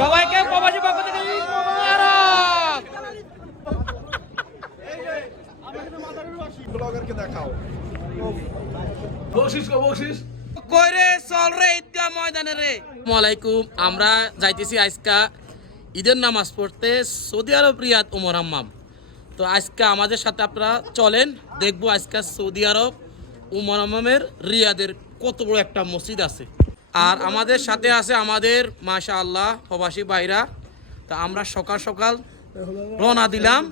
সবাইকে প্রবাসী পক্ষ থেকে আমরা যাইতেছি আজকা ঈদের নামাজ পড়তে সৌদি আরব রিয়াদ উমর হাম্মাম। তো আজকে আমাদের সাথে আপনারা চলেন দেখব আজকে সৌদি আরব উমর হাম্মামের রিয়াদের কত বড় একটা মসজিদ আছে। আর আমাদের সাথে আছে আমাদের মাশা আল্লাহ প্রবাসী ভাইরা। তো আমরা সকাল সকাল রওনা দিলাম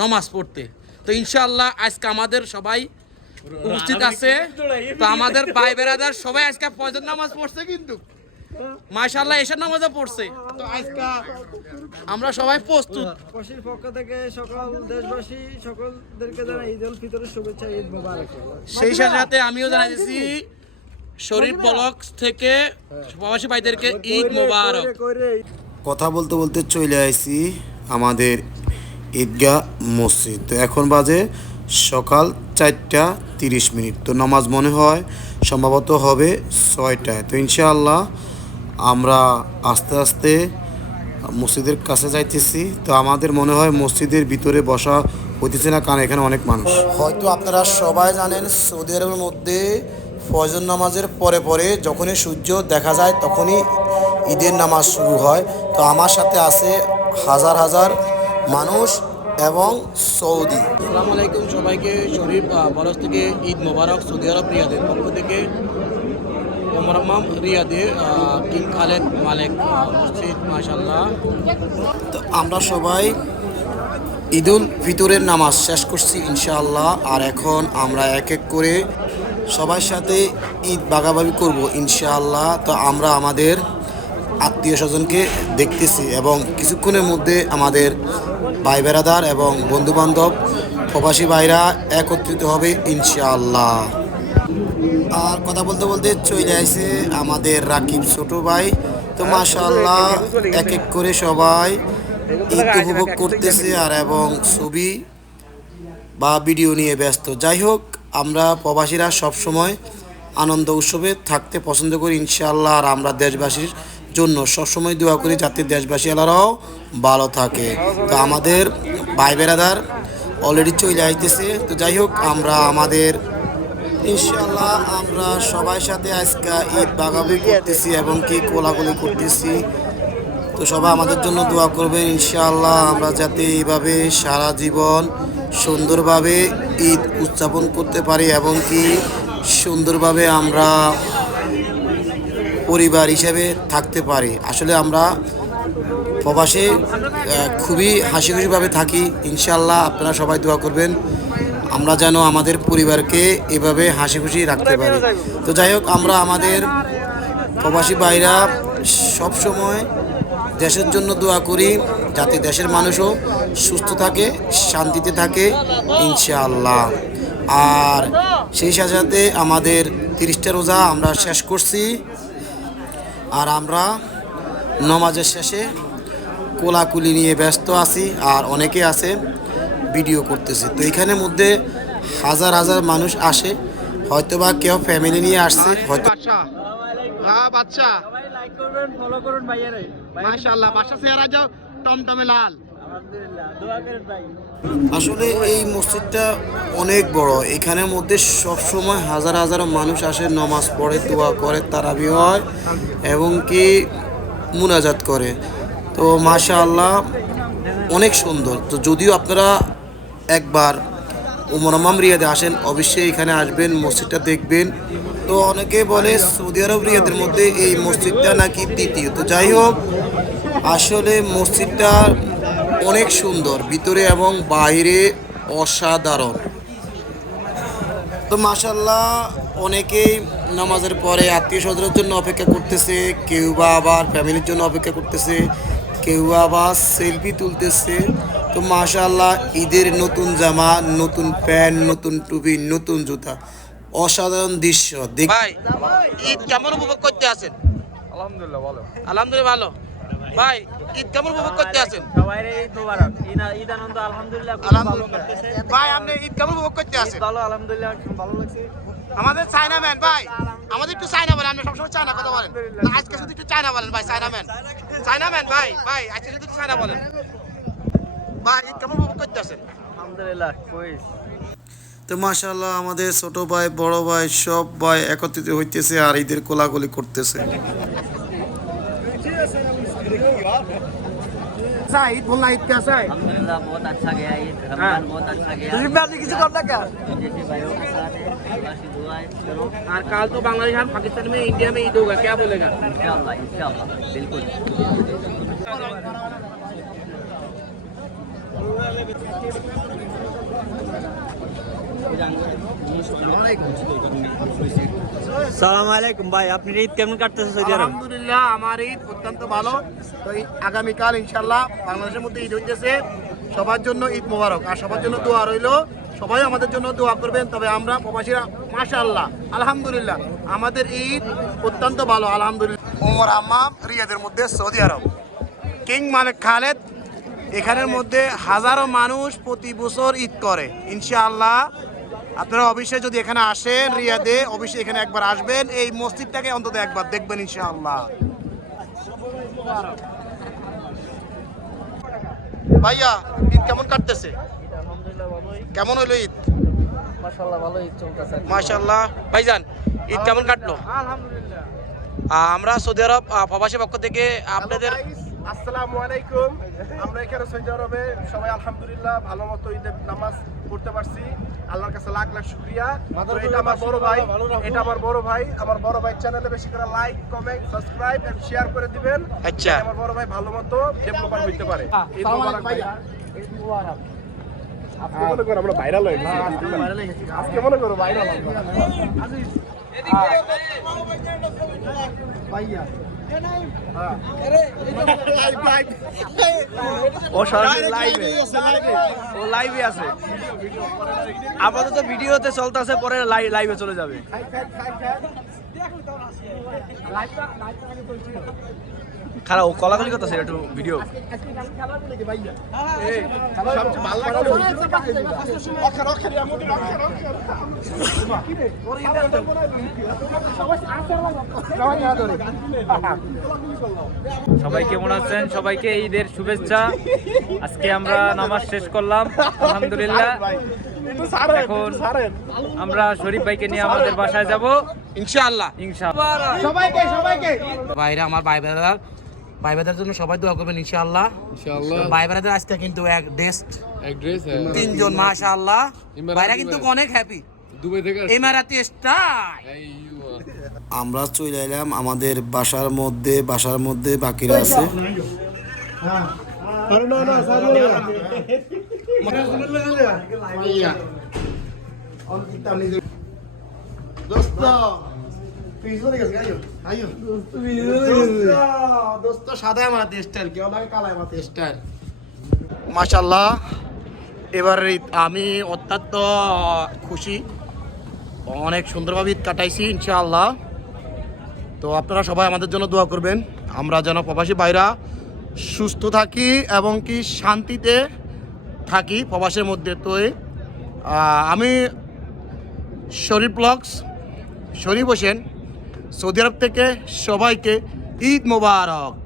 নমাজ পড়তে। তো ইনশাআল্লাহ আজকে আমাদের সবাই উপস্থিত আছে। তো আমাদের ভাই বেড়াদার সবাই আজকে ফজর নামাজ পড়ছে কিন্তু। মাশাআল্লাহ এশার নামাজও পড়ছে। তো আজকে আমরা সবাই প্রস্তুত। পশির পক্ষ থেকে সকল দেশবাসী সকলদেরকে জানাই ঈদ উল ফিতরের শুভেচ্ছা ঈদ মোবারক। সেই সাথে সাথে আমিও জানাই দিচ্ছি শরীর ব্লগস থেকে প্রবাসী ভাইদেরকে ঈদ মোবারক। কথা বলতে বলতে চলে আসি আমাদের ঈদগাহ মসজিদ। তো এখন বাজে সকাল চারটা তিরিশ মিনিট। তো নামাজ মনে হয় সম্ভবত হবে ছয়টায়। তো ইনশাআল্লাহ আমরা আস্তে আস্তে মসজিদের কাছে যাইতেছি। তো আমাদের মনে হয় মসজিদের ভিতরে বসা হইতেছে না কারণ এখানে অনেক মানুষ। হয়তো আপনারা সবাই জানেন সৌদি আরবের মধ্যে ফজর নামাজের পরে পরে যখনই সূর্য দেখা যায় তখনই ঈদের নামাজ শুরু হয়। তো আমার সাথে আছে হাজার হাজার মানুষ এবং সৌদি। আসসালামু আলাইকুম সবাইকে শরীফ বরস থেকে ঈদ মোবারক সৌদি আরব রিয়াদের পক্ষ থেকে। ওমর আম্মাম রিয়াদে কিং খালেদ মালেক মসজিদ মাশাল্লাহ তো আমরা সবাই ঈদুল ফিতরের নামাজ শেষ করছি ইনশাআল্লাহ। আর এখন আমরা এক এক করে সবার সাথে ঈদ বাগাবাগি করব, ইনশাআল্লাহ। তো আমরা আমাদের আত্মীয় স্বজনকে দেখতেছি এবং কিছুক্ষণের মধ্যে আমাদের ভাই বেড়াদার এবং বন্ধুবান্ধব, প্রবাসী ভাইরা একত্রিত হবে, ইনশাআল্লাহ। আর কথা বলতে বলতে চলে আসে আমাদের রাকিব ছোট ভাই। তো মাশাআল্লাহ, এক এক করে সবাই ঈদ উপভোগ করতেছে আর এবং ছবি বা ভিডিও নিয়ে ব্যস্ত। যাই হোক আমরা প্রবাসীরা সব সময় আনন্দ উৎসবে থাকতে পছন্দ করি, ইনশাআল্লাহ। আর আমরা দেশবাসীর জন্য সবসময় দোয়া করি যাতে দেশবাসী এলারাও ভালো থাকে। তো আমাদের ভাই বেড়াদার অলরেডি চলে আইতেছে। তো যাই হোক, আমরা আমাদের ইনশাল্লাহ আমরা সবার সাথে আজকে ঈদ বাগাবি করতেছি এবং কি কোলাগুলি করতেছি। তো সবাই আমাদের জন্য দোয়া করবেন, ইনশাআল্লাহ। আমরা যাতে এইভাবে সারা জীবন সুন্দরভাবে ঈদ উদযাপন করতে পারি এবং কি সুন্দরভাবে আমরা পরিবার হিসেবে থাকতে পারি। আসলে আমরা প্রবাসে খুবই হাসি খুশিভাবে থাকি। ইনশাল্লাহ আপনারা সবাই দোয়া করবেন, আমরা যেন আমাদের পরিবারকে এভাবে হাসি খুশি রাখতে পারি। তো যাই হোক, আমরা আমাদের প্রবাসী ভাইরা সবসময় দেশের জন্য দোয়া করি। যাতে দেশের মানুষও সুস্থ থাকে শান্তিতে থাকে ইনশাআল্লাহ। আর সেই সাথে সাথে আমাদের তিরিশটা রোজা আমরা শেষ করছি। আর আমরা নমাজের শেষে কোলাকুলি নিয়ে ব্যস্ত আছি আর অনেকে আছে ভিডিও করতেছে। তো এখানের মধ্যে হাজার হাজার মানুষ আসে হয়তোবা কেউ ফ্যামিলি নিয়ে আসছে হয়তো বাচ্চা হ্যাঁ বাচ্চা। সবাই লাইক করবেন ফলো করুন ভাইয়ারে। মাশাআল্লাহ বাসা চেহারা যাও। টমটমে লাল। আসলে এই মসজিদটা অনেক বড়। এখানের মধ্যে সবসময় হাজার হাজার মানুষ আসে, নমাজ পড়ে, দোয়া করে, তারাবি হয় এবং কি মুনাজাত করে। তো মাশা আল্লাহ অনেক সুন্দর। তো যদিও আপনারা একবার উমরামাম রিয়াদে আসেন, অবশ্যই এখানে আসবেন, মসজিদটা দেখবেন। তো অনেকে বলে সৌদি আরব রিয়াদের মধ্যে এই মসজিদটা নাকি দ্বিতীয় তো যাই হোক, আসলে মসজিদটা অনেক সুন্দর, ভিতরে এবং বাইরে অসাধারণ। তো মাসাল্লাহ অনেকেই নামাজের পরে আত্মীয় স্বজনের জন্য অপেক্ষা করতেছে, কেউ বা আবার ফ্যামিলির জন্য অপেক্ষা করতেছে, কেউ আবার সেলফি তুলতেছে। তো মাশাল্লাহ ঈদের নতুন জামা নতুন প্যান্ট নতুন টুপি নতুন জুতা। অসাধারণ দৃশ্য দেখ ভাই ঈদ কেমন উপভোগ করতে আছেন? আলহামদুলিল্লাহ ভালো। আলহামদুলিল্লাহ ভালো। ভাই ঈদ কেমন উপভোগ করতে আছেন? সবাই ঈদ মোবারক। ঈদ আনন্দ আলহামদুলিল্লাহ খুব ভালো আলহামদুলিল্লাহ। কাটতেছে। ভাই আপনি ঈদ কেমন উপভোগ করতে আছেন? ভালো আলহামদুলিল্লাহ ভালো লাগছে। আমাদের চায়না ম্যান ভাই। আমাদের একটু চায়না বলেন আপনি সবসময় চায়না কথা বলেন। আজকে শুধু একটু চায়না বলেন ভাই চায়না ম্যান। চায়না ম্যান ভাই ভাই আজকে শুধু একটু চায়না বলেন। ভাই ঈদ কেমন উপভোগ করতেছেন আলহামদুলিল্লাহ কইস তো মাশাল্লাহ আমাদের ছোট ভাই বড় ভাই সব ভাই একত্রিত হইতেছে আর ঈদের কোলাগুলি করতেছে ঈদ বললা ঈদ कैसा है अल्हम्दुलिल्लाह बहुत अच्छा गया ईद रमजान बहुत अच्छा गया তুমি আপনি কিছু কর না কে जैसे भाइयों के साथ है अल्लाह की दुआ है चलो और कल तो बांग्लादेश और पाकिस्तान में इंडिया में ईद होगा क्या बोलेगा इंशाअल्लाह इंशाअल्लाह बिल्कुल সালাম আলাইকুম ভাই আপনি ঈদ কেমন কাটতেছে সৌদি আরব? আলহামদুলিল্লাহ আমার ঈদ অত্যন্ত ভালো। তো আগামীকাল ইনশাল্লাহ বাংলাদেশের মধ্যে ঈদ হইতেছে। সবার জন্য ঈদ মোবারক। আর সবার জন্য দোয়া রইল। সবাই আমাদের জন্য দোয়া করবেন। তবে আমরা প্রবাসীরা মাশাআল্লাহ আলহামদুলিল্লাহ আমাদের ঈদ অত্যন্ত ভালো আলহামদুলিল্লাহ। ওমর আম্মাম রিয়াদের মধ্যে সৌদি আরব। কিং মালিক খালেদ এখানের মধ্যে হাজারো মানুষ প্রতি বছর ঈদ করে। ইনশাআল্লাহ আপনারা অবশ্যই যদি এখানে আসেন রিয়াদে অবশ্যই এখানে একবার আসবেন এই মসজিদটাকে অন্তত একবার দেখবেন ইনশাআল্লাহ। ভাইয়া ঈদ কেমন কাটতেছে? কেমন হলো ঈদ? ঈদ ভাইজান ঈদ কেমন কাটলো? আলহামদুলিল্লাহ। আমরা সৌদি আরব প্রবাসী পক্ষ থেকে আপনাদের আসসালামু আলাইকুম। আমরা এখানে সৌদি আরবে সবাই আলহামদুলিল্লাহ ভালো মতো ঈদের নামাজ পড়তে পারছি। আল্লাহর কাছে লাখ লাখ শুক্রিয়া। এটা আমার বড় ভাই এটা আমার বড় ভাই। আমার বড় ভাই চ্যানেলে বেশি করে like comment subscribe and share করে দিবেন। আচ্ছা। আমার বড় ভাই ভালো মতো ডেভেলপার হইতে পারে। ঈদ মোবারক ভাইয়া। আজকে মনে করো আমরা ভাইরাল হয়ে গেছি। আজকে মনে করো ভাইরাল ও সরাসরি লাইভে ও লাইভে আছে। আপাতত ভিডিওতে চলতেছে পরে লাইভে চলে যাবে। খারাপ কলাকলি করতেছে একটু ভিডিও সবাই কেমন আছেন? সবাইকে ঈদের শুভেচ্ছা। আজকে আমরা নামাজ শেষ করলাম আলহামদুলিল্লাহ। এখন আমরা শরীফ ভাইকে নিয়ে আমাদের বাসায় যাব। ইনশাআল্লাহ। ইনশাআল্লাহ। ভাইরা আমার ভাই বেড়াদার ভাই বেড়াদার জন্য সবাই দোয়া করবেন ইনশাআল্লাহ। ইনশাআল্লাহ। ভাই বেড়াদার আজকে কিন্তু এক ডেস্ট তিনজন মাশাআল্লাহ। ভাইরা কিন্তু অনেক হ্যাপি এমারাতি স্টাইল আমরা চলে এলাম আমাদের বাসার মধ্যে বাসার মধ্যে বাকিরা আছে। দোস্ত স্টাইল মাশাআল্লাহ, এবার আমি অত্যন্ত খুশি। অনেক সুন্দরভাবে ঈদ কাটাইছি, ইনশাআল্লাহ। তো আপনারা সবাই আমাদের জন্য দোয়া করবেন। আমরা যেন প্রবাসী ভাইরা সুস্থ থাকি এবং কি শান্তিতে থাকি প্রবাসের মধ্যে। তো আমি শরীফ ব্লগস, শরীফ হোসেন, সৌদি আরব থেকে সবাইকে ঈদ মোবারক